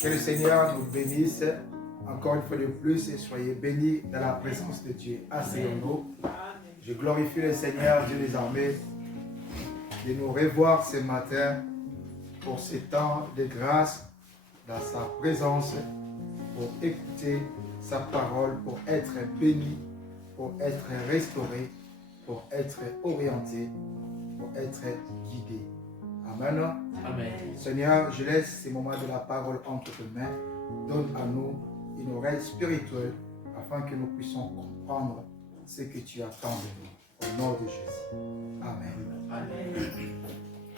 Que le Seigneur nous bénisse encore une fois de plus et soyez bénis dans la présence de Dieu. Asseyons-nous. Je glorifie le Seigneur, Dieu des armées, de nous revoir ce matin pour ce temps de grâce dans sa présence, pour écouter sa parole, pour être béni, pour être restauré, pour être orienté, pour être guidé. Amen. Amen. Seigneur, je laisse ces moments de la parole entre tes mains. Donne à nous une oreille spirituelle afin que nous puissions comprendre ce que tu attends de nous. Au nom de Jésus. Amen. Amen.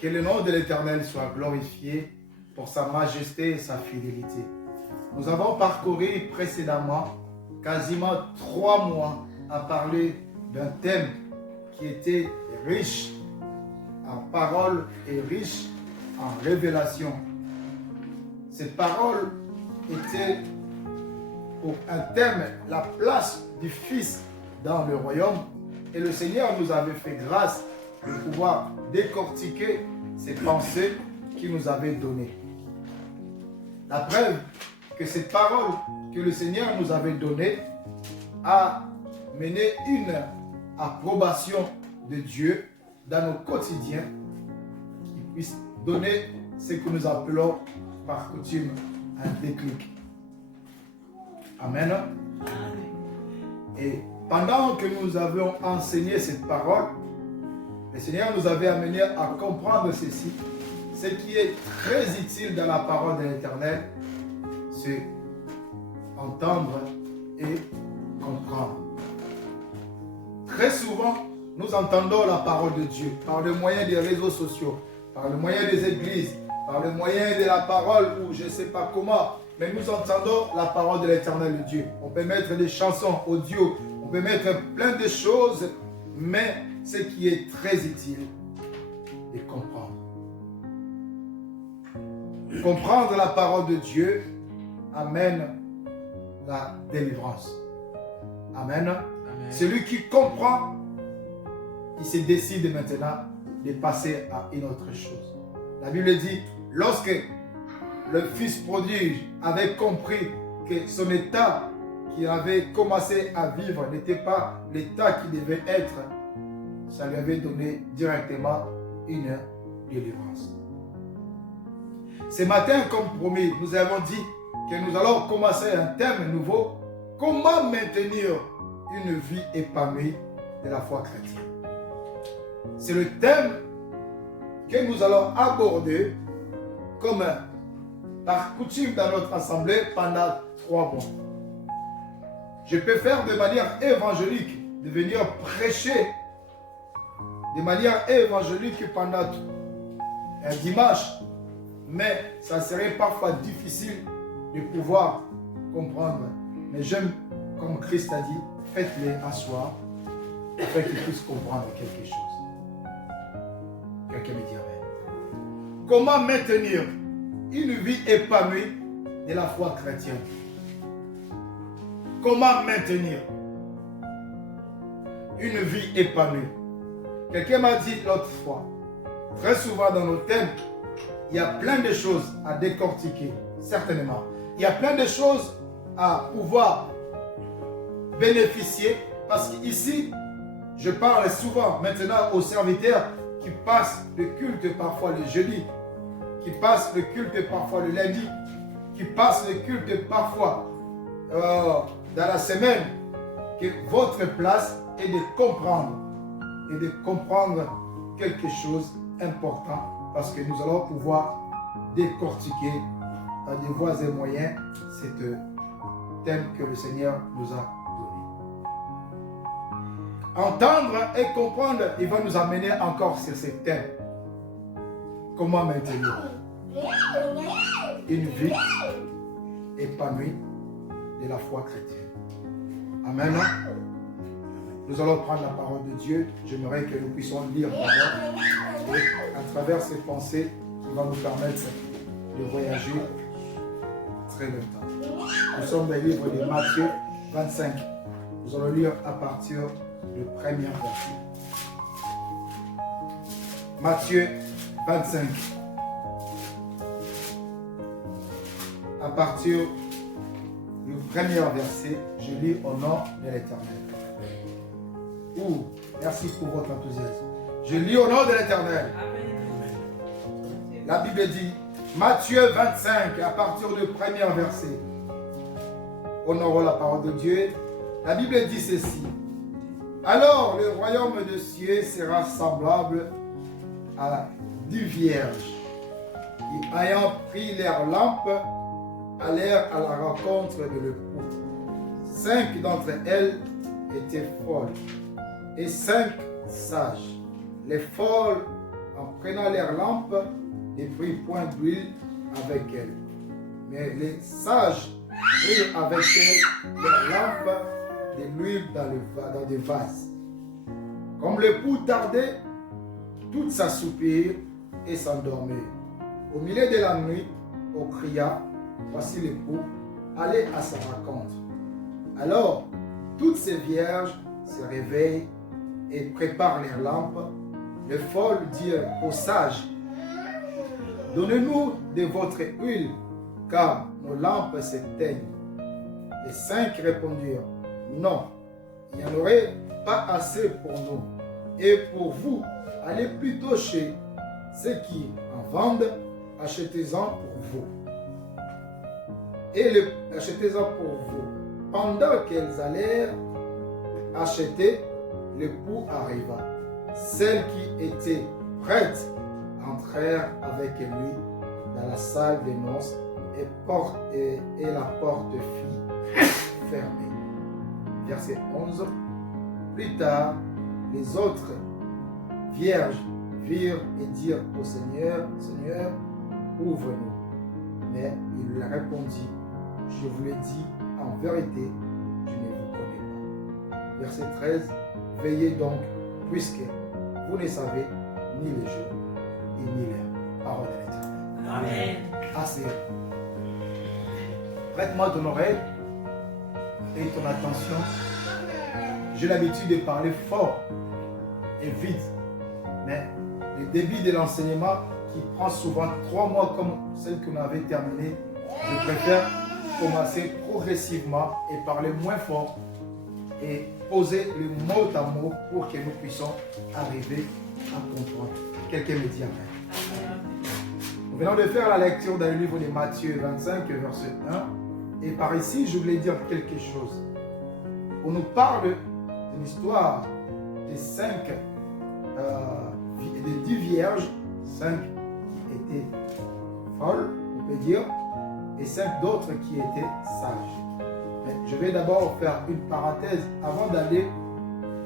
Que le nom de l'Éternel soit glorifié pour sa majesté et sa fidélité. Nous avons parcouru précédemment quasiment 3 mois à parler d'un thème qui était riche en paroles et riche en révélations. Cette parole était pour un thème, la place du Fils dans le royaume. Et le Seigneur nous avait fait grâce de pouvoir décortiquer ces pensées qu'il nous avait données. La preuve que cette parole que le Seigneur nous avait donnée a mené une approbation de Dieu dans nos quotidiens, qui puisse donner ce que nous appelons par coutume un déclic. Amen. Et pendant que nous avions enseigné cette parole, le Seigneur nous avait amené à comprendre ceci. Ce qui est très utile dans la parole de l'Éternel, c'est entendre et comprendre. Très souvent, nous entendons la parole de Dieu par le moyen des réseaux sociaux, par le moyen des églises, par le moyen de la parole ou je ne sais pas comment, mais nous entendons la parole de l'Éternel Dieu. On peut mettre des chansons audio, on peut mettre plein de choses, mais ce qui est très utile, c'est comprendre. Comprendre la parole de Dieu amène la délivrance. Amen. Amen. Celui qui comprend, il se décide maintenant de passer à une autre chose. La Bible dit, lorsque le fils prodige avait compris que son état qu'il avait commencé à vivre n'était pas l'état qu'il devait être, ça lui avait donné directement une délivrance. Ce matin, comme promis, nous avons dit que nous allons commencer un thème nouveau. Comment maintenir une vie épanouie de la foi chrétienne? C'est le thème que nous allons aborder comme par coutume dans notre assemblée pendant 3 mois. Je peux faire de manière évangélique, de venir prêcher de manière évangélique pendant un dimanche, mais ça serait parfois difficile de pouvoir comprendre. Mais j'aime, comme Christ a dit, faites-les asseoir afin qu'ils puissent comprendre quelque chose. Quelqu'un me dit amen. Comment maintenir une vie épanouie de la foi chrétienne? Comment maintenir une vie épanouie? Quelqu'un m'a dit l'autre fois, très souvent dans nos thèmes, il y a plein de choses à décortiquer, certainement. Il y a plein de choses à pouvoir bénéficier, parce qu'ici, je parle souvent maintenant aux serviteurs qui passent le culte parfois le jeudi, qui passent le culte parfois le lundi, qui passent le culte parfois dans la semaine, que votre place est de comprendre et de comprendre quelque chose d'important, parce que nous allons pouvoir décortiquer à des voies et moyens ce thème que le Seigneur nous a donné. Entendre et comprendre, il va nous amener encore sur ce thème. Comment maintenir une vie épanouie de la foi chrétienne. Amen. Nous allons prendre la parole de Dieu. J'aimerais que nous puissions lire d'abord à travers ces pensées qui vont nous permettre de voyager très longtemps. Nous sommes dans le livre de Matthieu 25. Nous allons lire à partir du premier verset. Matthieu 25. à partir du premier verset, je lis au nom de l'Éternel. Merci pour votre enthousiasme. Je lis au nom de l'Éternel. La Bible dit, Matthieu 25, à partir du premier verset. Honorons la parole de Dieu. La Bible dit ceci. Alors le royaume des cieux sera semblable à 10 vierges qui, ayant pris leurs lampes, allèrent à la rencontre de l'époux. 5 d'entre elles étaient folles et 5 sages. Les folles, en prenant leurs lampes, ne prirent point d'huile avec elles. Mais les sages prirent avec elles leurs lampes de l'huile dans des vases. Comme l'époux tardait, toutes s'assoupirent et s'endormirent. Au milieu de la nuit, on cria, voici l'époux, allez à sa rencontre. Alors, toutes ces vierges se réveillent et préparent leurs lampes. Les folles dirent aux sages, donnez-nous de votre huile, car nos lampes s'éteignent. Les 5 répondirent, non, il n'y en aurait pas assez pour nous. Et pour vous, allez plutôt chez ceux qui en vendent, achetez-en pour vous. Achetez-en pour vous. Pendant qu'elles allèrent acheter, l'époux arriva. Celles qui étaient prêtes entrèrent avec lui dans la salle des noces et la porte fut fermée. Verset 11. Plus tard, les autres vierges virent et dirent au Seigneur, Seigneur, ouvre-nous. Mais il leur répondit, je vous l'ai dit, en vérité, je ne vous connais pas. Verset 13. Veillez donc, puisque vous ne savez ni les jours et ni l'heure. Parole de l'Éternel. Amen. Assez. Prête-moi ton oreille et ton attention. J'ai l'habitude de parler fort et vite, mais le début de l'enseignement qui prend souvent 3 mois comme celle qu'on avait terminée, je préfère commencer progressivement et parler moins fort et poser le mot à mot pour que nous puissions arriver à comprendre. Quelqu'un me dit amen. Nous venons de faire la lecture dans le livre de Matthieu 25, verset 1. Et par ici, je voulais dire quelque chose. On nous parle d'une histoire des 10 vierges, 5 qui étaient folles, on peut dire, et 5 d'autres qui étaient sages. Mais je vais d'abord faire une parenthèse avant d'aller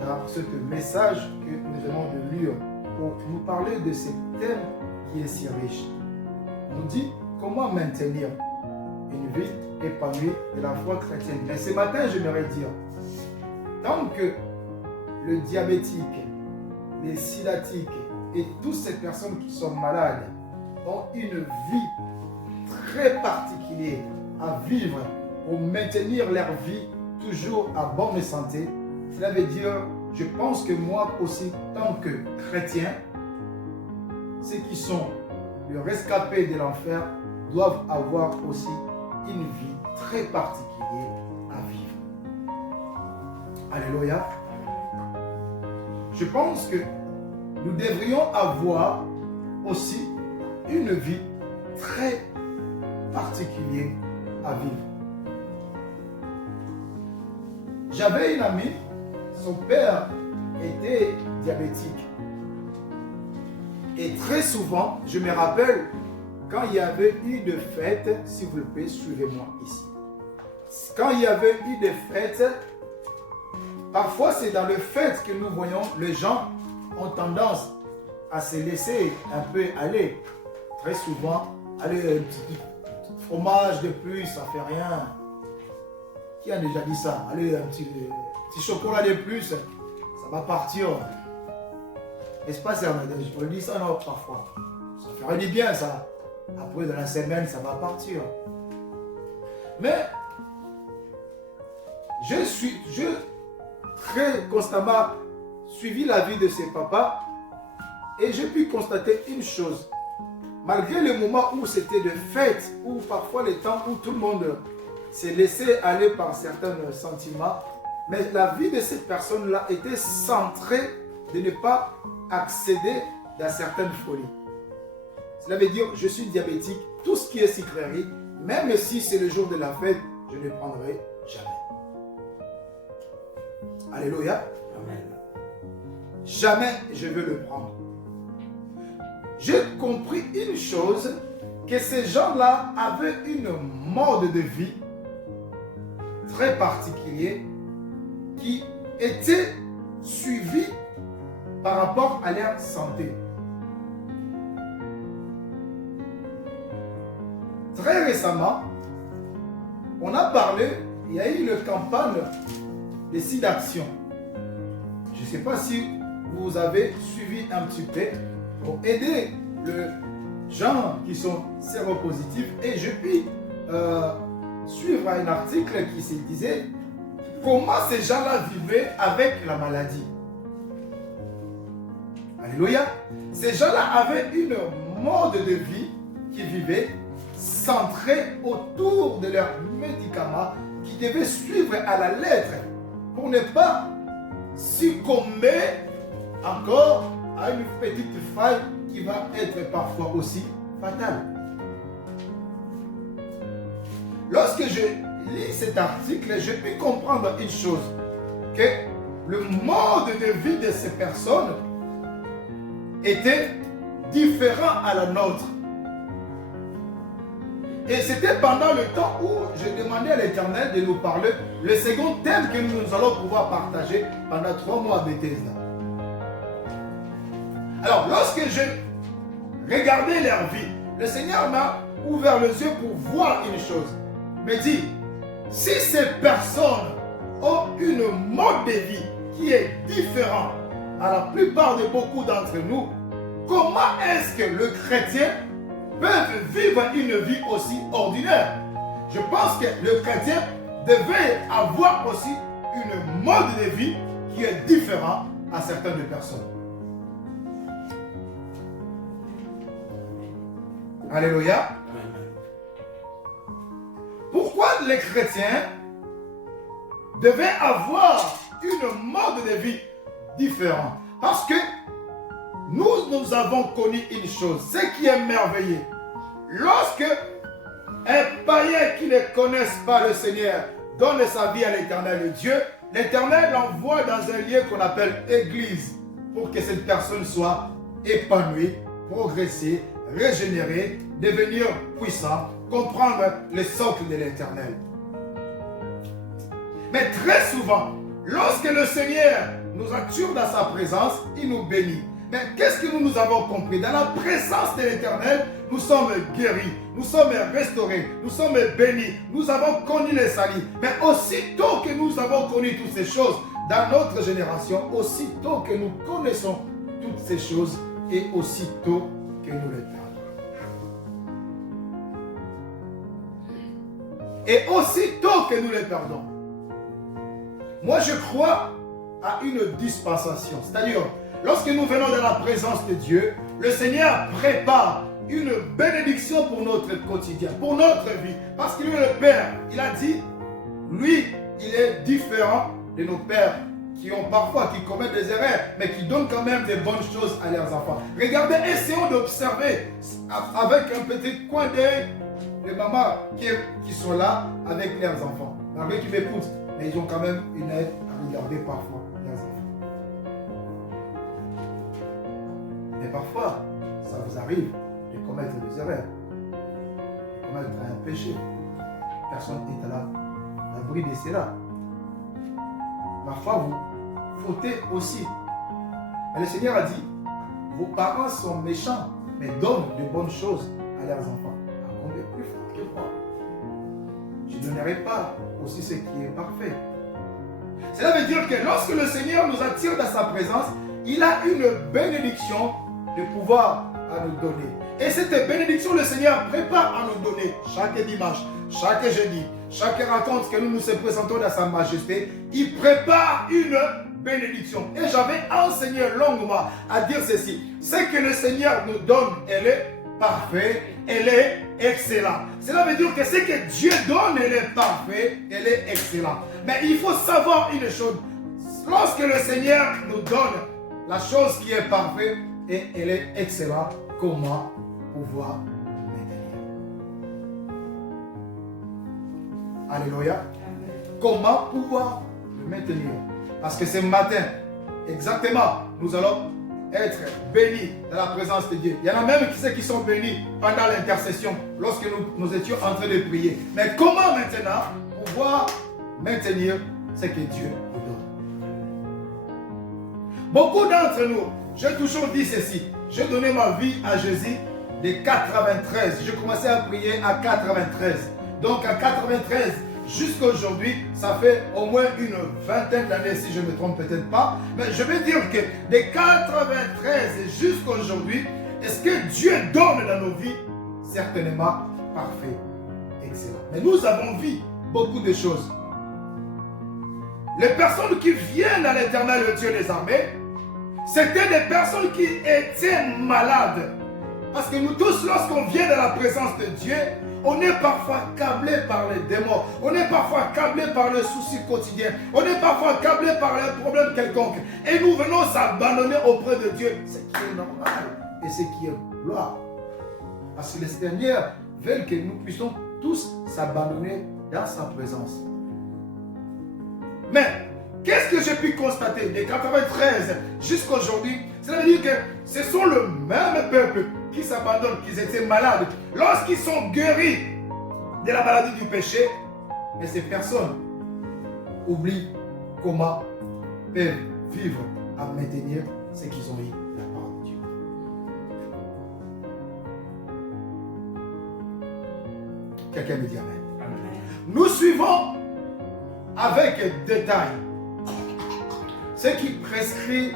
dans ce message que nous venons de lire pour nous parler de ce thème qui est si riche. On nous dit comment maintenir une vie épanouie de la foi chrétienne. Mais ce matin, j'aimerais dire, tant que le diabétique, les sidatiques et toutes ces personnes qui sont malades ont une vie très particulière à vivre pour maintenir leur vie toujours à bonne santé, cela veut dire, je pense que moi aussi, tant que chrétien, ceux qui sont les rescapés de l'enfer doivent avoir aussi une vie très particulière à vivre. Alléluia. Je pense que nous devrions avoir aussi une vie très particulière à vivre. J'avais une amie, son père était diabétique. Et très souvent, je me rappelle, quand il y avait eu des fêtes, s'il vous plaît, suivez-moi ici. Quand il y avait eu des fêtes, parfois c'est dans les fêtes que nous voyons, les gens ont tendance à se laisser un peu aller. Très souvent, allez, un petit fromage de plus, ça fait rien. Qui a déjà dit ça? Allez, un petit chocolat de plus, ça va partir. N'est-ce pas, Sernadesh? On dit ça non, parfois. Ça ferait du bien, ça. Après, dans la semaine, ça va partir. Mais, je très constamment suivi la vie de ses papas et j'ai pu constater une chose. malgré le moment où c'était de fête, ou parfois les temps où tout le monde s'est laissé aller par certains sentiments, mais la vie de cette personne-là était centrée de ne pas accéder à certaines folies. Cela veut dire, je suis diabétique, tout ce qui est sucrerie, même si c'est le jour de la fête, je ne prendrai jamais. Alléluia. Amen. Jamais je veux le prendre. J'ai compris une chose, que ces gens-là avaient une mode de vie très particulière qui était suivie par rapport à leur santé. Très récemment, on a parlé, il y a eu une campagne de SIDAction. Je ne sais pas si vous avez suivi un petit peu pour aider les gens qui sont séropositifs. Et je puis suivre un article qui se disait comment ces gens-là vivaient avec la maladie. Alléluia. Ces gens-là avaient une mode de vie qui vivait centrée autour de leurs médicaments qui devaient suivre à la lettre pour ne pas succomber encore à une petite faille qui va être parfois aussi fatale. Lorsque je lis cet article, je peux comprendre une chose, que le mode de vie de ces personnes était différent à la nôtre. Et c'était pendant le temps où je demandais à l'Éternel de nous parler le second thème que nous allons pouvoir partager pendant 3 mois à Bethesda. Alors, lorsque je regardais leur vie, le Seigneur m'a ouvert les yeux pour voir une chose. Il me dit, si ces personnes ont une mode de vie qui est différente à la plupart de beaucoup d'entre nous, comment est-ce que le chrétien peut vivre une vie aussi ordinaire? Je pense que le chrétien devait avoir aussi une mode de vie qui est différente à certaines personnes. Alléluia. Pourquoi les chrétiens devaient avoir une mode de vie différente? Parce que nous avons connu une chose, ce qui est merveilleux. Lorsque un païen qui ne connaisse pas le Seigneur donne sa vie à l'Éternel Dieu, l'Éternel l'envoie dans un lieu qu'on appelle Église pour que cette personne soit épanouie, progresser, régénérer, devenir puissant, comprendre le socle de l'Éternel. Mais très souvent, lorsque le Seigneur nous attire dans sa présence, il nous bénit. Mais qu'est-ce que nous avons compris? Dans la présence de l'Éternel, nous sommes guéris, nous sommes restaurés, nous sommes bénis, nous avons connu les salis. Mais aussitôt que nous avons connu toutes ces choses, dans notre génération, aussitôt que nous connaissons toutes ces choses, et aussitôt que nous les perdons. Et aussitôt que nous les perdons. Moi, je crois à une dispensation. C'est-à-dire, lorsque nous venons dans la présence de Dieu, le Seigneur prépare une bénédiction pour notre quotidien, pour notre vie. Parce qu'il est le Père. Il a dit, lui, il est différent de nos pères qui ont parfois, qui commettent des erreurs, mais qui donnent quand même des bonnes choses à leurs enfants. Regardez, essayons d'observer avec un petit coin d'œil les mamans qui sont là avec leurs enfants. Malgré qu'ils m'écoutent, mais ils ont quand même une aide à regarder parfois leurs enfants. Et parfois, ça vous arrive de commettre des erreurs, de commettre un péché. Personne n'est là à l'abri de cela. Parfois, vous fautez aussi. Mais le Seigneur a dit, vos parents sont méchants, mais donnent de bonnes choses à leurs enfants. On est plus fort que moi. Je ne donnerai pas aussi ce qui est parfait. Cela veut dire que lorsque le Seigneur nous attire dans sa présence, il a une bénédiction de pouvoir à nous donner. Et cette bénédiction, le Seigneur prépare à nous donner chaque dimanche, chaque jeudi, chaque rencontre que nous nous présentons dans sa majesté. Il prépare une bénédiction. Et j'avais enseigné longuement à dire ceci. Ce que le Seigneur nous donne, elle est parfait, elle est excellente. Cela veut dire que ce que Dieu donne, elle est parfait, elle est excellente. Mais il faut savoir une chose. Lorsque le Seigneur nous donne la chose qui est parfaite et elle est excellente, comment pouvoir maintenir? Alléluia. Comment pouvoir le maintenir? Parce que ce matin, exactement, nous allons être bénis dans la présence de Dieu. Il y en a même qui sont bénis pendant l'intercession, lorsque nous étions en train de prier. Mais comment maintenant pouvoir maintenir ce que Dieu nous donne? Beaucoup d'entre nous, j'ai toujours dit ceci, j'ai donné ma vie à Jésus de 93. J'ai commencé à prier à 93. Donc à 93, jusqu'à aujourd'hui, ça fait au moins une vingtaine d'années, si je ne me trompe peut-être pas. Mais je veux dire que de 93 jusqu'à aujourd'hui, est-ce que Dieu donne dans nos vies? Certainement parfait, excellent. Mais nous avons vu beaucoup de choses. Les personnes qui viennent à l'Éternel, le Dieu des armées, c'était des personnes qui étaient malades. Parce que nous tous, lorsqu'on vient dans la présence de Dieu, on est parfois câblé par les démons. On est parfois câblé par le souci quotidien. On est parfois câblé par les problèmes quelconques. Et nous venons s'abandonner auprès de Dieu. Ce qui est normal et ce qui est gloire. Parce que le Seigneur veut que nous puissions tous s'abandonner dans sa présence. Mais, qu'est-ce que j'ai pu constater de 93 jusqu'à aujourd'hui? Cela veut dire que ce sont le même peuple qui s'abandonnent, qui étaient malades. Lorsqu'ils sont guéris de la maladie du péché, et ces personnes oublient comment peuvent vivre à maintenir ce qu'ils ont eu de la part de Dieu. Quelqu'un me dit amen. Amen. Nous suivons avec détail ce qui prescrit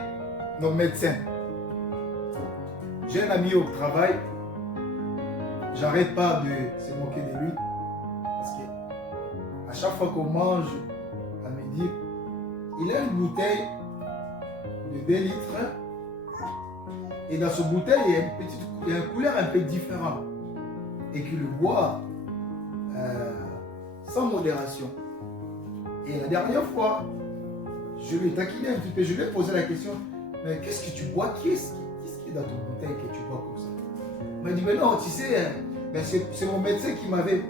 nos médecins. J'ai un ami au travail, j'arrête pas de se moquer de lui parce que à chaque fois qu'on mange à midi, il a une bouteille de 2 litres et dans cette bouteille il y a une couleur un peu différente et qu'il le boit sans modération. Et la dernière fois, je lui ai taquiné un petit peu, je lui ai posé la question, mais qu'est-ce que tu bois? Qu'est-ce qui est dans ton bouteille que tu bois comme ça? Il m'a dit, mais non, tu sais, ben c'est mon médecin qui m'avait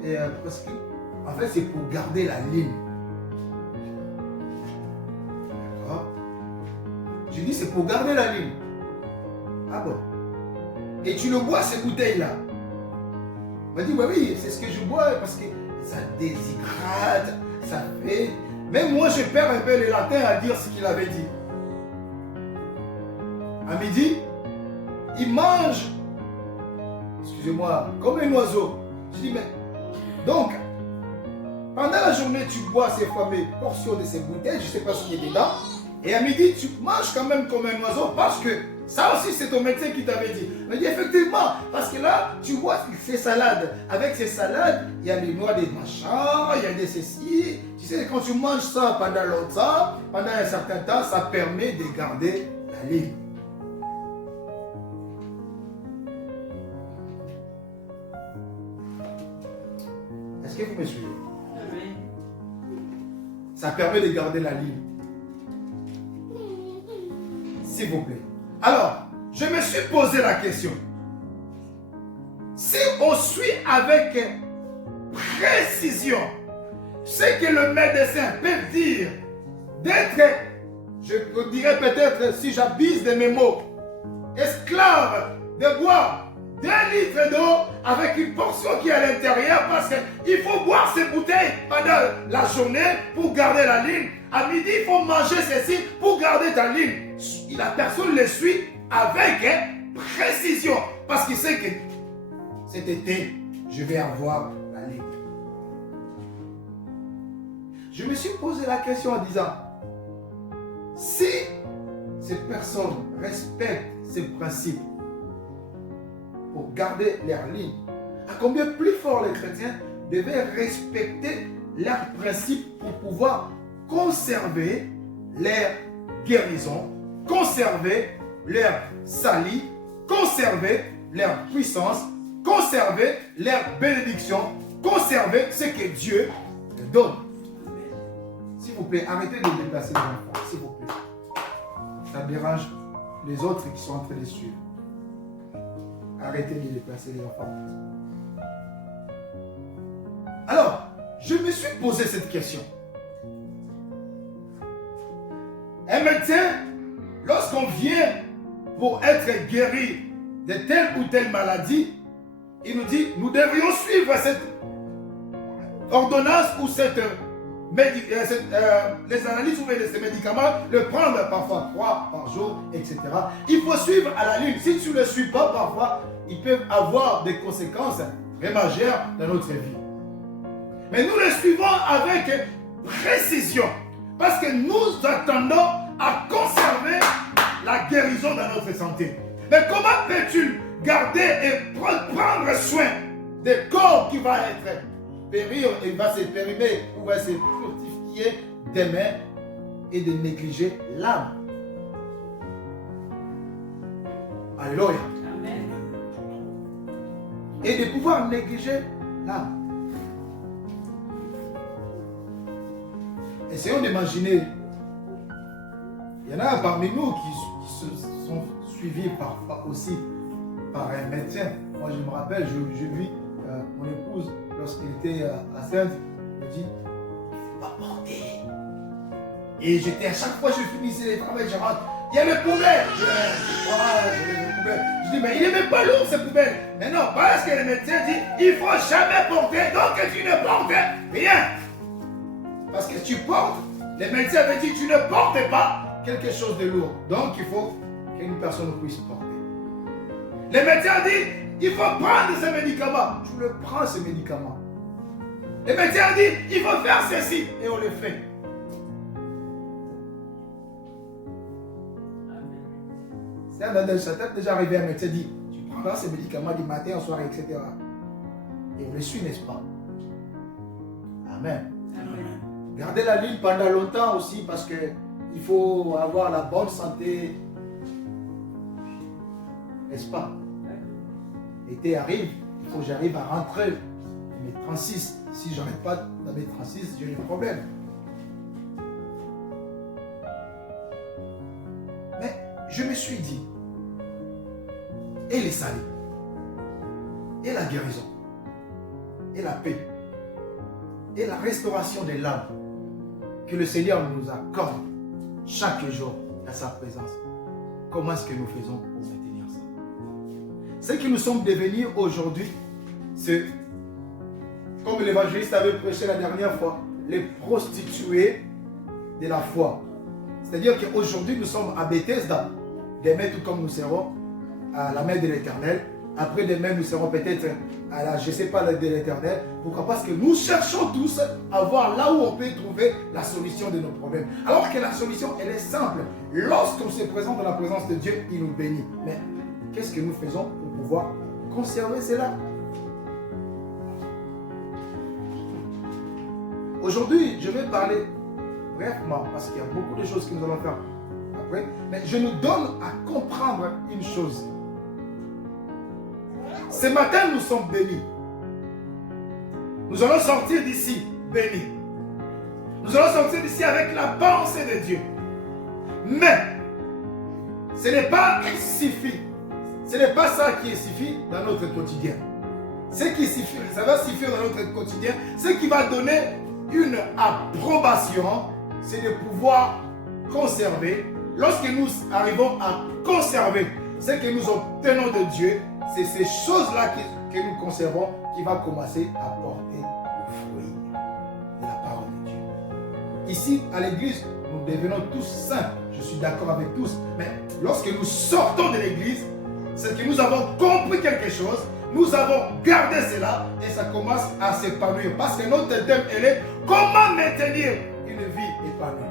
prescrit. En fait, c'est pour garder la ligne. D'accord? Je dis, c'est pour garder la ligne. Ah bon? Et tu le bois, ces bouteilles-là? Il m'a dit, bah oui, c'est ce que je bois parce que ça déshydrate, ça fait... Même moi, je perds un peu le latin à dire ce qu'il avait dit. À midi, il mange, excusez-moi, comme un oiseau. Je dis, mais donc, pendant la journée, tu bois ces fameuses portions de ces bouteilles, je ne sais pas ce qui est dedans, et à midi, tu manges quand même comme un oiseau parce que ça aussi, c'est ton médecin qui t'avait dit. Il m'a dit, effectivement, parce que là, tu vois ces salades. Avec ces salades, il y a des noix, des machins, il y a des ceci. Tu sais, quand tu manges ça pendant longtemps, pendant un certain temps, ça permet de garder la ligne. Est-ce que vous me suivez? Oui. Ça permet de garder la ligne. S'il vous plaît. Alors, je me suis posé la question. Si on suit avec précision ce que le médecin peut dire, d'être, je dirais peut-être, si j'abuse de mes mots, esclave de boire 2 litres d'eau avec une portion qui est à l'intérieur parce qu'il faut boire ces bouteilles pendant la journée pour garder la ligne. À midi, il faut manger ceci pour garder ta ligne. La personne le suit avec précision parce qu'il sait que cet été, je vais avoir la ligne. Je me suis posé la question en disant, si ces personnes respectent ces principes pour garder leur ligne, à combien plus fort les chrétiens devaient respecter leurs principes pour pouvoir conserver leur guérison, conserver leur salut, conserver leur puissance conserver leur bénédiction, conserver ce que Dieu leur donne. S'il vous plaît, arrêtez de déplacer les enfants, s'il vous plaît. Ça dérange les autres qui sont en train de suivre. Arrêtez de déplacer les enfants. Alors, je me suis posé cette question. Un médecin, lorsqu'on vient pour être guéri de telle ou telle maladie, il nous dit, nous devrions suivre cette ordonnance ou les analyses ou ces médicaments, le prendre parfois 3 par jour, etc. Il faut suivre à la ligne. Si tu ne le suis pas, parfois, ils peuvent avoir des conséquences très majeures dans notre vie. Mais nous le suivons avec précision. Parce que nous attendons à conserver la guérison dans notre santé. Mais comment peux-tu garder et prendre soin des corps qui va être périr et va se périmer ou va se fortifier demain et de négliger l'âme? Alléluia. Amen. Et de pouvoir négliger l'âme. Essayons d'imaginer, il y en a parmi nous qui se sont suivis parfois aussi par un médecin. Moi, je me rappelle, je vis mon épouse, lorsqu'elle était enceinte, elle me dit, il ne faut pas porter. Et j'étais, à chaque fois que je finissais les travaux, je rentre, il y a les poubelles. Je dis, mais il n'est même pas lourd, ces poubelles. Mais non, parce que le médecin dit, il ne faut jamais porter, donc tu ne portes rien. Parce que tu portes, les médecins avaient dit, tu ne portes pas quelque chose de lourd. Donc il faut qu'une personne puisse porter. Les médecins disent, il faut prendre ces médicaments. Tu le prends, ces médicaments. Les médecins disent, il faut faire ceci. Et on le fait. Ça t'est déjà arrivé, un médecin dit, tu prendras ces médicaments du matin au soir, etc. Et on le suit, n'est-ce pas? Amen. Amen. Gardez la ligne pendant longtemps aussi parce qu'il faut avoir la bonne santé. N'est-ce pas? L'été arrive, il faut que j'arrive à rentrer. Mes 36, si je n'arrive pas dans mes 36, j'ai un problème. Mais je me suis dit, et les saluts, et la guérison, et la paix, et la restauration de l'âme que le Seigneur nous accorde chaque jour à sa présence. Comment est-ce que nous faisons pour maintenir ça? Ce que nous sommes devenus aujourd'hui, c'est, comme l'évangéliste avait prêché la dernière fois, les prostituées de la foi. C'est-à-dire qu'aujourd'hui, nous sommes à Bethesda. Demain, tout comme nous serons à la main de l'Éternel. Après demain, nous serons peut-être à la, je ne sais pas, de l'Éternel. Pourquoi? Parce que nous cherchons tous à voir là où on peut trouver la solution de nos problèmes. Alors que la solution, elle est simple. Lorsqu'on se présente dans la présence de Dieu, il nous bénit. Mais qu'est-ce que nous faisons pour pouvoir conserver cela? Aujourd'hui, je vais parler brièvement, parce qu'il y a beaucoup de choses que nous allons faire après. Mais je nous donne à comprendre une chose. Ce matin, nous sommes bénis. Nous allons sortir d'ici bénis. Nous allons sortir d'ici avec la pensée de Dieu. Mais, ce n'est pas suffit. Ce n'est pas ça qui suffit dans notre quotidien. Ce qui suffit, ça va suffire dans notre quotidien. Ce qui va donner une approbation, c'est de pouvoir conserver. Lorsque nous arrivons à conserver ce que nous obtenons de Dieu, c'est ces choses-là que nous conservons qui va commencer à porter le fruit de la parole de Dieu. Ici, à l'église, nous devenons tous saints. Je suis d'accord avec tous. Mais lorsque nous sortons de l'église, c'est que nous avons compris quelque chose. Nous avons gardé cela et ça commence à s'épanouir. Parce que notre thème, elle est comment maintenir une vie épanouie.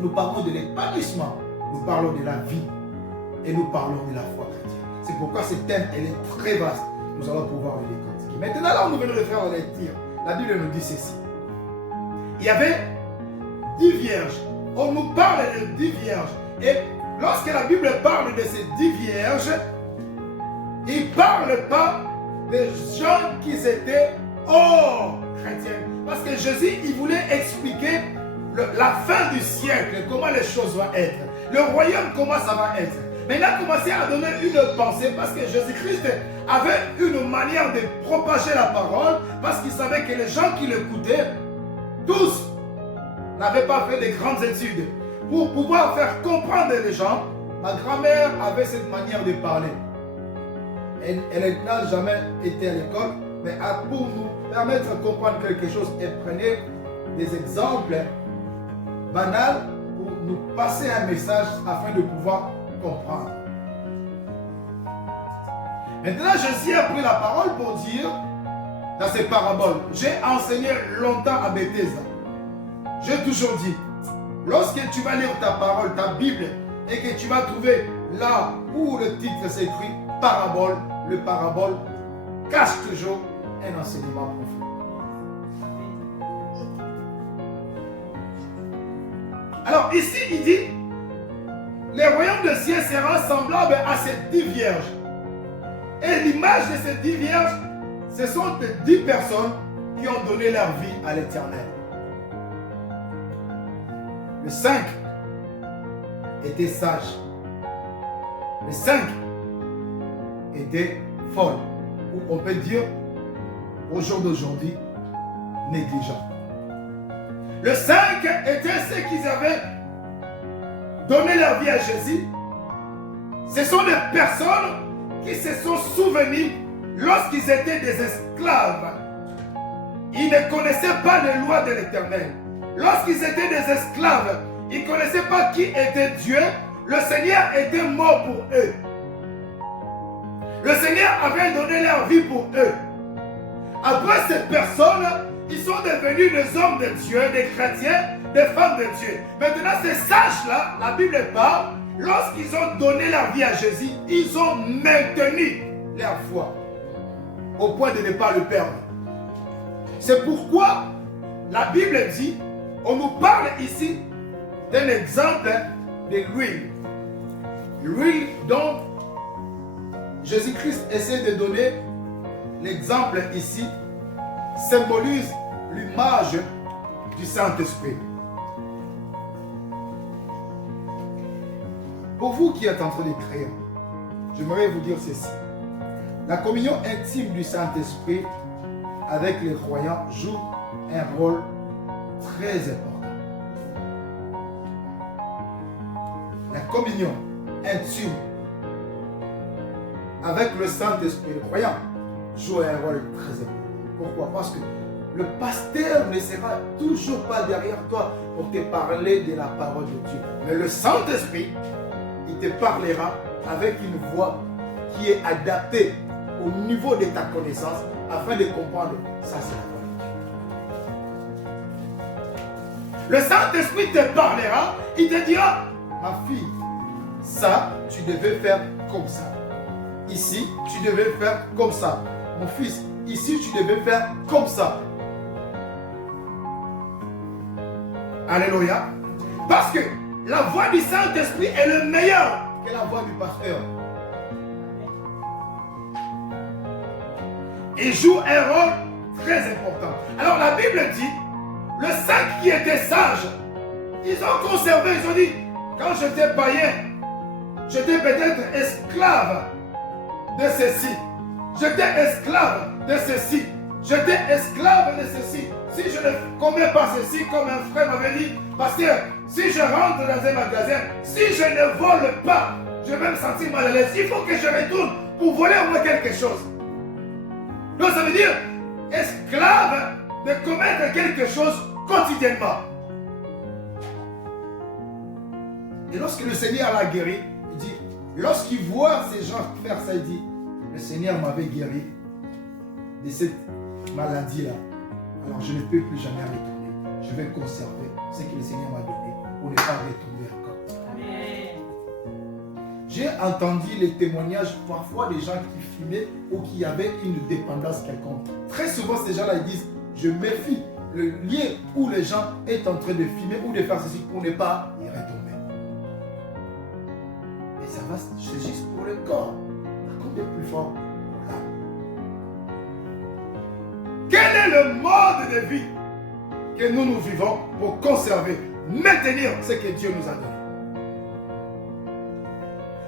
Nous parlons de l'épanouissement. Nous parlons de la vie. Et nous parlons de la foi chrétienne. C'est pourquoi ce thème, elle est très vaste. Nous allons pouvoir le décortiquer. Maintenant, là où nous venons de faire la lecture, la Bible nous dit ceci. Il y avait 10 vierges. On nous parle de 10 vierges. Et lorsque la Bible parle de ces 10 vierges, Il ne parle pas des gens qui étaient hors chrétiens. Parce que Jésus, il voulait expliquer la fin du siècle, comment les choses vont être. Le royaume, comment ça va être. Mais il a commencé à donner une pensée parce que Jésus-Christ avait une manière de propager la parole parce qu'il savait que les gens qui l'écoutaient, tous, n'avaient pas fait de grandes études. Pour pouvoir faire comprendre les gens, ma grand-mère avait cette manière de parler. Elle n'a jamais été à l'école, mais pour nous permettre de comprendre quelque chose, elle prenait des exemples banals pour nous passer un message afin de pouvoir comprendre. Maintenant, Jésus a pris la parole pour dire dans ces paraboles. J'ai enseigné longtemps à Bethesda. J'ai toujours dit, lorsque tu vas lire ta parole, ta Bible, et que tu vas trouver là où le titre s'écrit parabole, le parabole cache toujours un enseignement profond. Alors ici, il dit, les royaumes de ciel seront semblables à ces 10 vierges. Et l'image de ces 10 vierges, ce sont les 10 personnes qui ont donné leur vie à l'Éternel. Les 5 étaient sages. Les 5 étaient folles. Ou on peut dire, au jour d'aujourd'hui, négligents. Les 5 étaient ceux qui avaient donné leur vie à Jésus. Ce sont des personnes qui se sont souvenus lorsqu'ils étaient des esclaves. Ils ne connaissaient pas les lois de l'Éternel. Lorsqu'ils étaient des esclaves, ils ne connaissaient pas qui était Dieu. Le Seigneur était mort pour eux. Le Seigneur avait donné leur vie pour eux. Après ces personnes, ils sont devenus des hommes de Dieu, des chrétiens, des femmes de Dieu. Maintenant, ces sages-là, la Bible parle, lorsqu'ils ont donné leur vie à Jésus, ils ont maintenu leur foi au point de ne pas le perdre. C'est pourquoi la Bible dit, on nous parle ici d'un exemple de l'huile. L'huile dont Jésus-Christ essaie de donner l'exemple ici symbolise l'image du Saint-Esprit. Pour vous qui êtes en train d'écrire, j'aimerais vous dire ceci. La communion intime du Saint-Esprit avec les croyants joue un rôle très important. La communion intime avec le Saint-Esprit, le croyant, joue un rôle très important. Pourquoi? Parce que le pasteur ne sera toujours pas derrière toi pour te parler de la parole de Dieu. Mais le Saint-Esprit, il te parlera avec une voix qui est adaptée au niveau de ta connaissance afin de comprendre ça, c'est la parole de Dieu. Le Saint-Esprit te parlera, il te dira, ma fille, ça, tu devais faire comme ça. Ici, tu devais faire comme ça. Mon fils, ici, tu devais faire comme ça. Alléluia. Parce que la voix du Saint-Esprit est le meilleur que la voix du pasteur. Il joue un rôle très important. Alors la Bible dit, le 5 qui étaient sages, ils ont conservé, ils ont dit, quand j'étais païen, j'étais peut-être esclave de ceci. J'étais esclave de ceci. J'étais esclave de ceci. Si je ne commets pas ceci, comme un frère m'avait dit, pasteur, si je rentre dans un magasin, si je ne vole pas, je vais me sentir mal à l'aise. Il faut que je retourne pour voler au moins quelque chose. Donc ça veut dire esclave de commettre quelque chose quotidiennement. Et lorsque le Seigneur l'a guéri, il dit, lorsqu'il voit ces gens faire ça, il dit, le Seigneur m'avait guéri de cette maladie-là. Alors je ne peux plus jamais retourner. Je vais conserver ce que le Seigneur m'a donné pour ne pas retomber encore. Amen. J'ai entendu les témoignages parfois des gens qui fumaient ou qui avaient une dépendance quelconque. Très souvent, ces gens-là ils disent, je méfie le lieu où les gens sont en train de fumer ou de faire ceci pour ne pas y retomber. Et ça va, c'est juste pour le corps. Par contre, est plus fort que l'âme. Quel est le mode de vie que nous vivons pour conserver, maintenir ce que Dieu nous a donné?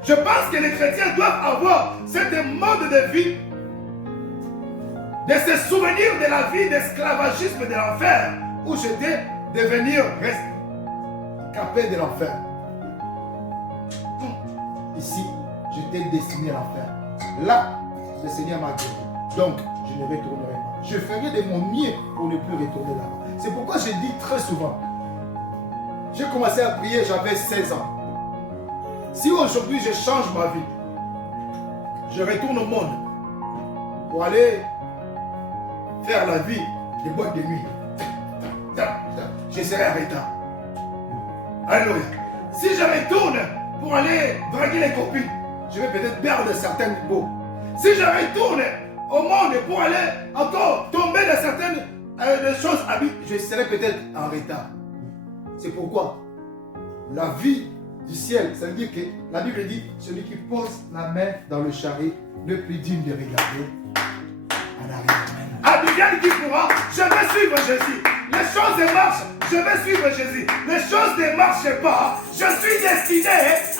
Je pense que les chrétiens doivent avoir ce mode de vie, de se souvenir de la vie d'esclavagisme de l'enfer, où j'étais devenir rescapé de l'enfer. Ici, j'étais destiné à l'enfer. Là, le Seigneur m'a guéri. Donc, je ne retournerai pas. Je ferai de mon mieux pour ne plus retourner là-bas. C'est pourquoi je dis très souvent, j'ai commencé à prier, j'avais 16 ans. Si aujourd'hui je change ma vie, je retourne au monde pour aller faire la vie des boîtes de nuit, je serai en retard. Alléluia. Si je retourne pour aller draguer les copines, je vais peut-être perdre certains mots. Si je retourne au monde pour aller encore tomber dans certaines choses habituelles, je serai peut-être en retard. C'est pourquoi la vie du ciel, ça veut dire que la Bible dit, celui qui pose la main dans le chariot ne plus digne de regarder en arrière. Advienne qui pourra, je vais suivre Jésus. Les choses marchent, je vais suivre Jésus. Les choses ne marchent pas, je suis destiné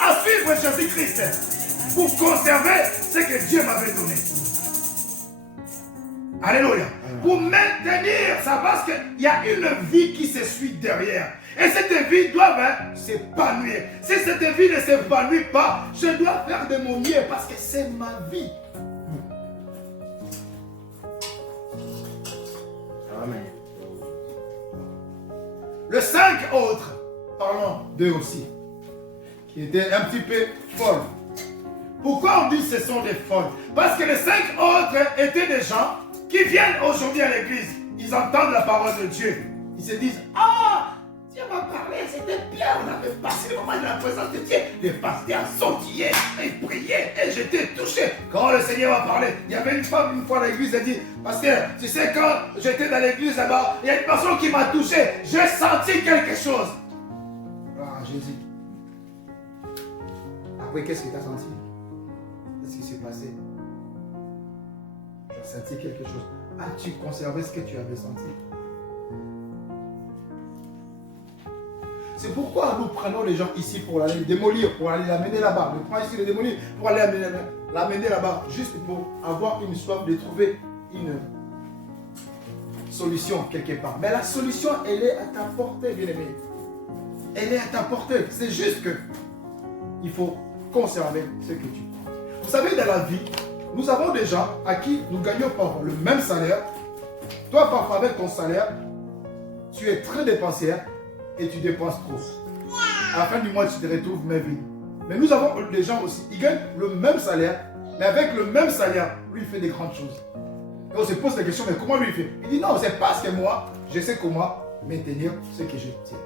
à suivre Jésus-Christ pour conserver ce que Dieu m'avait donné. Alléluia. Pour maintenir ça, parce qu'il y a une vie qui se suit derrière. Et cette vie doit s'épanouir. Si cette vie ne s'épanouit pas, je dois faire de mon mieux parce que c'est ma vie. Amen. Le 5 autres, parlons d'eux aussi, qui étaient un petit peu folles. Pourquoi on dit que ce sont des folles? Parce que les 5 autres étaient des gens qui viennent aujourd'hui à l'église. Ils entendent la parole de Dieu. Ils se disent, ah, Dieu m'a parlé, c'était bien, on avait passé le moment de la présence de Dieu. Les pasteurs sautillaient, ils priaient et j'étais touché. Quand le Seigneur m'a parlé, il y avait une femme une fois à l'église, elle dit, pasteur, tu sais, quand j'étais dans l'église là-bas, il y a une personne qui m'a touché, j'ai senti quelque chose. Ah, Jésus. Après, qu'est-ce que tu as senti? Qu'est-ce qui s'est passé? Tu as senti quelque chose. As-tu conservé ce que tu avais senti? C'est pourquoi nous prenons les gens ici pour aller démolir, pour aller l'amener là-bas. Nous prenons ici le démolir pour aller l'amener là-bas, juste pour avoir une soif de trouver une solution quelque part. Mais la solution, elle est à ta portée, bien-aimé. Elle est à ta portée. C'est juste que il faut conserver ce que tu prends. Vous savez, dans la vie, nous avons des gens à qui nous gagnons par le même salaire. Toi, parfois, avec ton salaire, tu es très dépensière et tu dépenses trop. À la fin du mois, tu te retrouves même vide. Mais nous avons des gens aussi, ils gagnent le même salaire, mais avec le même salaire, lui, il fait des grandes choses. Et on se pose la question, mais comment lui il fait? Il dit non, c'est parce que moi, je sais comment maintenir ce que je tiens.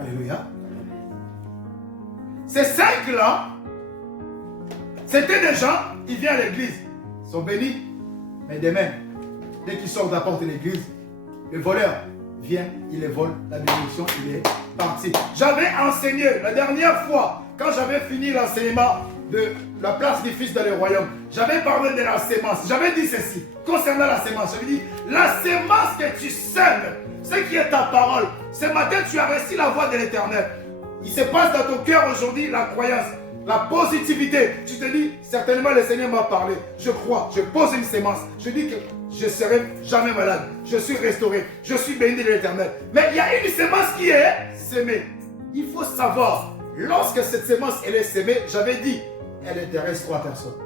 Alléluia. Ces 5-là, c'était des gens, ils viennent à l'église, ils sont bénis, mais demain, dès qu'ils sortent de la porte de l'église, le voleur vient, il les vole, la bénédiction, il est parti. J'avais enseigné la dernière fois, quand j'avais fini l'enseignement de la place du Fils dans le royaume, j'avais parlé de la sémence. J'avais dit ceci, concernant la sémence. J'avais dit, la sémence que tu sèmes, ce qui est ta parole. Ce matin, tu as reçu la voix de l'Éternel. Il se passe dans ton cœur aujourd'hui la croyance, la positivité. Tu te dis, certainement le Seigneur m'a parlé. Je crois, je pose une sémence. Je dis que je ne serai jamais malade. Je suis restauré. Je suis béni de l'Éternel. Mais il y a une sémence qui est sémée. Il faut savoir, lorsque cette sémence elle est sémée, j'avais dit, elle intéresse 3 personnes.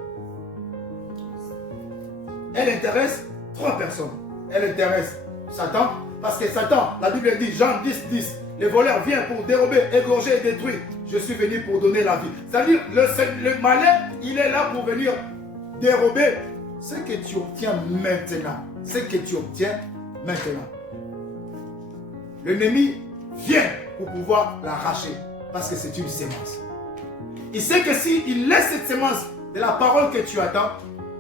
Elle intéresse 3 personnes. Elle intéresse Satan, parce que Satan, la Bible dit, Jean 10, 10, le voleur vient pour dérober, égorger et détruire. Je suis venu pour donner la vie. C'est-à-dire, le malin, il est là pour venir dérober ce que tu obtiens maintenant. Ce que tu obtiens maintenant. L'ennemi vient pour pouvoir l'arracher, parce que c'est une sémence. Il sait que s'il laisse cette sémence de la parole que tu attends,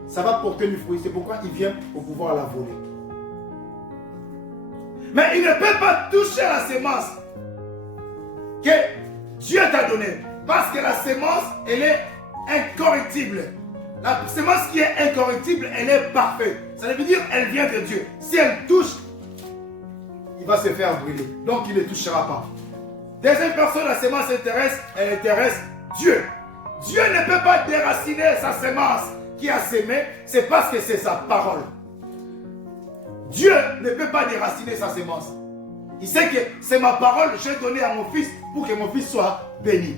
ça va porter du fruit. C'est pourquoi il vient pour pouvoir la voler. Mais il ne peut pas toucher la sémence que Dieu t'a donnée. Parce que la sémence, elle est incorruptible. La sémence qui est incorruptible, elle est parfaite. Ça veut dire qu'elle vient de Dieu. Si elle touche, il va se faire brûler. Donc il ne touchera pas. Deuxième personne, la sémence terrestre, elle intéresse Dieu. Dieu ne peut pas déraciner sa sémence qui a sémé, c'est parce que c'est sa parole. Dieu ne peut pas déraciner sa sémence. Il sait que c'est ma parole, je l'ai donnée à mon fils pour que mon fils soit béni.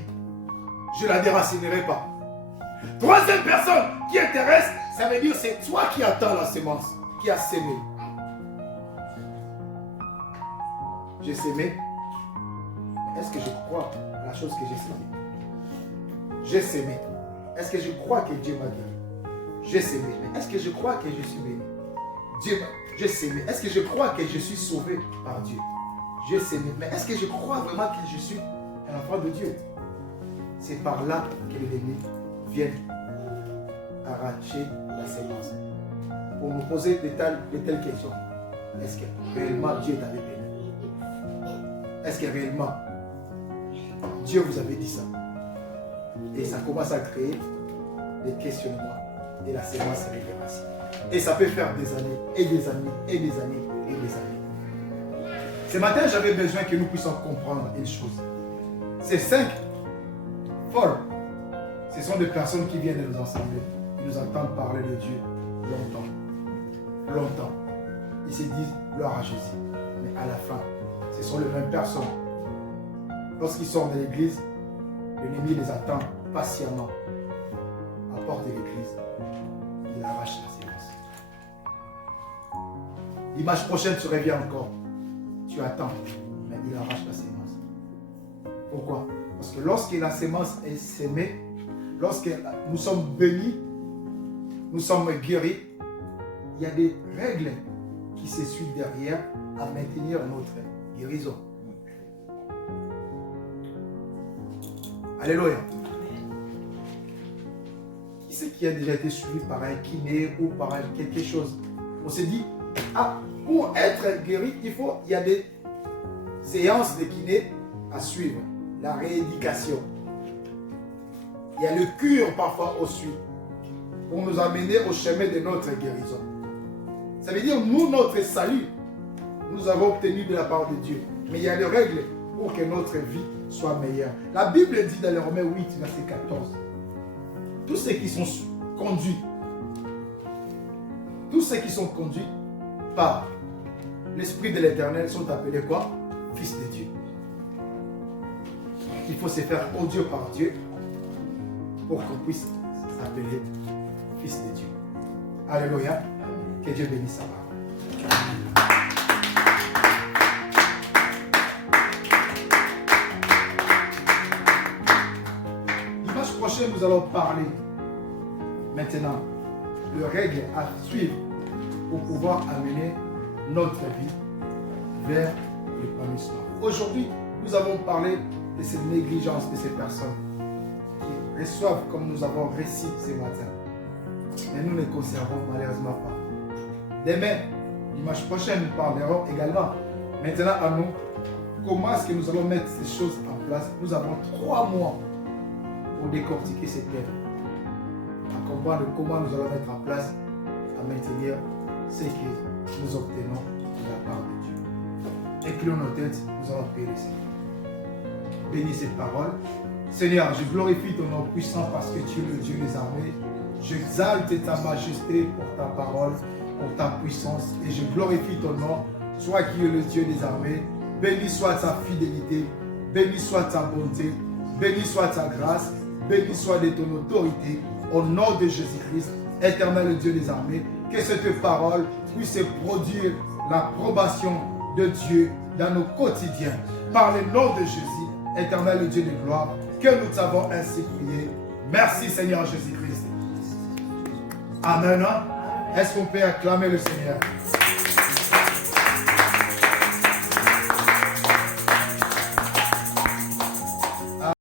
Je ne la déracinerai pas. Troisième personne qui intéresse, ça veut dire c'est toi qui attends la sémence, qui a sémé. J'ai sémé. Est-ce que je crois à la chose que j'ai sémée? J'ai sémé. Est-ce que je crois que Dieu m'a guéri? J'ai sémé. Mais est-ce que je crois que je suis béni? J'ai sémé. Est-ce que je crois que je suis sauvé par Dieu? J'ai sémé. Mais est-ce que je crois vraiment que je suis un enfant de Dieu? C'est par là que l'ennemi vient arracher la sémence. Pour nous poser de telles questions. Est-ce que réellement Dieu t'avait béni? Est-ce que réellement Dieu vous avait dit ça? Et ça commence à créer des questionnements. Et la sémence se débarrasse. Et ça peut faire des années, et des années, et des années, et des années. Ce matin, j'avais besoin que nous puissions comprendre une chose. Ces 5 folles, ce sont des personnes qui viennent de nous enseigner. Ils nous entendent parler de Dieu longtemps. Longtemps. Ils se disent gloire à Jésus. Mais à la fin, ce sont les mêmes personnes. Lorsqu'ils sortent de l'église, l'ennemi les attend patiemment à la porte de l'église. Il arrache la sémence. Dimanche prochain, tu reviens encore. Tu attends, mais il arrache la sémence. Pourquoi? Parce que lorsque la sémence est sémée, lorsque nous sommes bénis, nous sommes guéris, il y a des règles qui se suivent derrière à maintenir notre guérison. Alléluia. Qui c'est qui a déjà été suivi par un kiné ou par quelque chose? On s'est dit, ah, pour être guéri, il y a des séances de kiné à suivre. La rééducation. Il y a le cure parfois aussi pour nous amener au chemin de notre guérison. Ça veut dire, nous, notre salut, nous avons obtenu de la part de Dieu. Mais il y a des règles pour que notre vie soit meilleure. La Bible dit dans les Romains 8, verset 14, tous ceux qui sont conduits par l'Esprit de l'Éternel sont appelés quoi? Fils de Dieu. Il faut se faire odieux par Dieu pour qu'on puisse s'appeler fils de Dieu. Alléluia. Que Dieu bénisse sa parole. Dimanche prochain, nous allons parler maintenant de règles à suivre pour pouvoir amener notre vie vers l'épanouissement. Aujourd'hui, nous avons parlé de cette négligence de ces personnes qui reçoivent comme nous avons réussi ce matin. Mais nous ne conservons malheureusement pas. Demain, dimanche prochain, nous parlerons également maintenant à nous comment est-ce que nous allons mettre ces choses en place. Nous avons 3 mois pour décortiquer ces thèmes, à comprendre comment nous allons mettre en place, à maintenir ce que nous obtenons de la part de Dieu. Inclinons nos têtes, nous allons prier le Seigneur. Bénis cette parole. Seigneur, je glorifie ton nom puissant parce que tu es le Dieu des armées. J'exalte ta majesté pour ta parole, pour ta puissance, et je glorifie ton nom, toi qui es le Dieu des armées. Béni soit ta fidélité, béni soit ta bonté, béni soit ta grâce, béni soit de ton autorité, au nom de Jésus-Christ, éternel Dieu des armées, que cette parole puisse produire l'approbation de Dieu dans nos quotidiens. Par le nom de Jésus, éternel Dieu de gloire, que nous t'avons ainsi prié. Merci Seigneur Jésus-Christ. Amen. Est-ce qu'on peut acclamer le Seigneur?